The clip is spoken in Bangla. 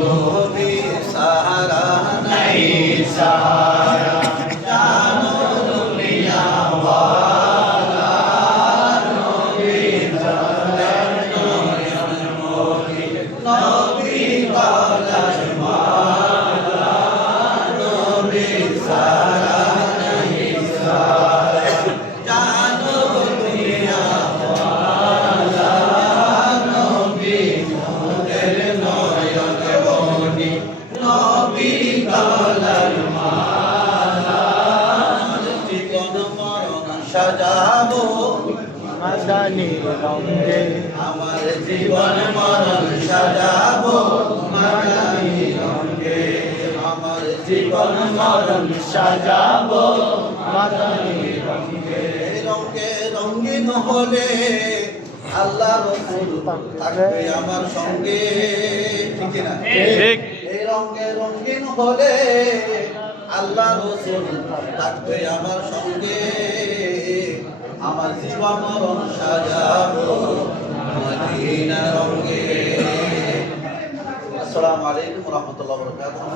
নবী সাহারা নাই সাহারা জানো দুনিয়া ওয়ালা নবী জালাল নয়ন মোহি নবী কালার মালা নবী সাহারা নাই সাহারা জানো দুনিয়া ওয়ালা নবী মোদের নয়ন মোহি নবী কালার মালা জীবন মরণ সাজাবো মাদানী রঙে আমার জীবন মরণ সাজাবো মাদানী রঙে আমার জীবন মরণ সাজাবো মাদানী রঙে রঙে রঙিন হলে আল্লাহ রাসূল থাকবে আমার সঙ্গে ঠিক না ঠিক এই রঙে রঙিন হলে আল্লাহ রাসূল থাকবে আমার সঙ্গে আমার জীবন মরণ সাজাবো মদিনা রঙে আসসালামু আলাইকুম ওয়া রাহমাতুল্লাহি ওয়া বারাকাতুহু